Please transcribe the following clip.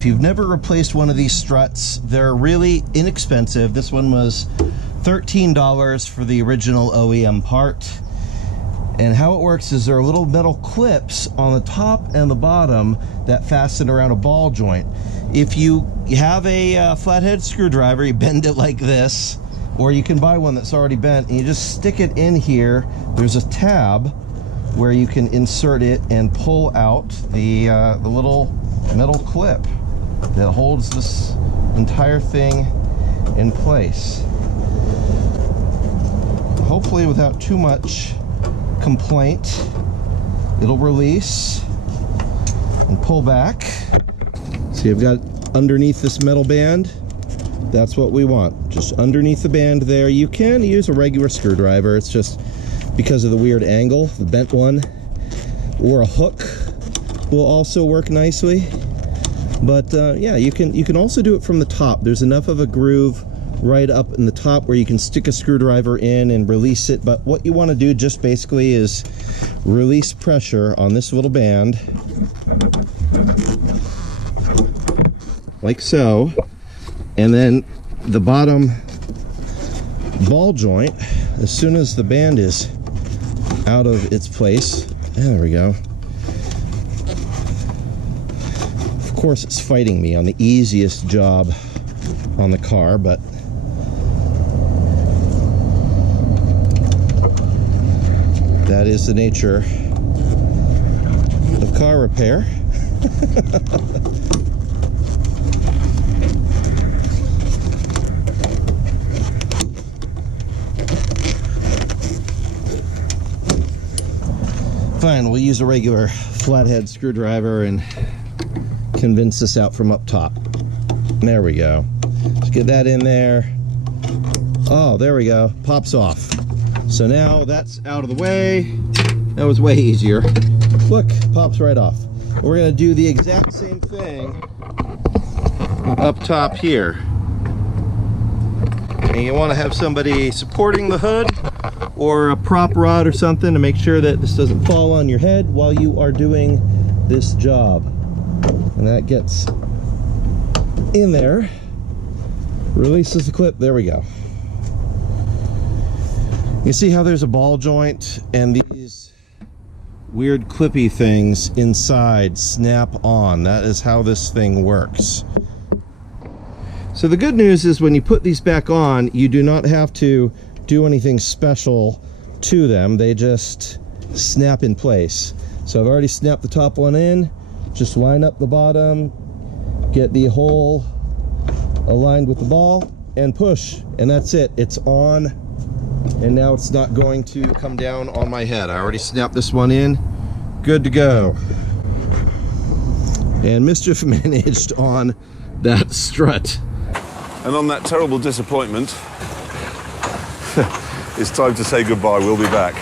If you've never replaced one of these struts, they're really inexpensive. This one was $13 for the original OEM part. And how it works is there are little metal clips on the top and the bottom that fasten around a ball joint. If you have a flathead screwdriver, you bend it like this, or you can buy one that's already bent and you just stick it in here. There's a tab where you can insert it and pull out the little metal clip that holds this entire thing in place. Hopefully without too much complaint, it'll release and pull back. So you've got underneath this metal band, that's what we want. Just underneath the band there. You can use a regular screwdriver, it's just because of the weird angle, the bent one, or a hook will also work nicely. But yeah, you can also do it from the top. There's enough of a groove right up in the top where you can stick a screwdriver in and release it. But what you want to do just basically is release pressure on this little band, like so, and then the bottom ball joint, as soon as the band is out of its place, there we go. Of course it's fighting me on the easiest job on the car, but that is the nature of car repair. Fine, we'll use a regular flathead screwdriver and convince this out from up top. There we go. Let's get that in there. Oh, there we go. Pops off. So now that's out of the way. That was way easier. Look, pops right off. We're gonna do the exact same thing up top here. And you wanna have somebody supporting the hood or a prop rod or something to make sure that this doesn't fall on your head while you are doing this job. And that gets in there, releases the clip, there we go. You see how there's a ball joint and these weird clippy things inside snap on. That is how this thing works. So the good news is when you put these back on, you do not have to do anything special to them. They just snap in place. So I've already snapped the top one in. Just line up the bottom, get the hole aligned with the ball, and push. And that's it. It's on. And now it's not going to come down on my head. I already snapped this one in. Good to go. And mischief managed on that strut. And on that terrible disappointment, it's time to say goodbye. We'll be back.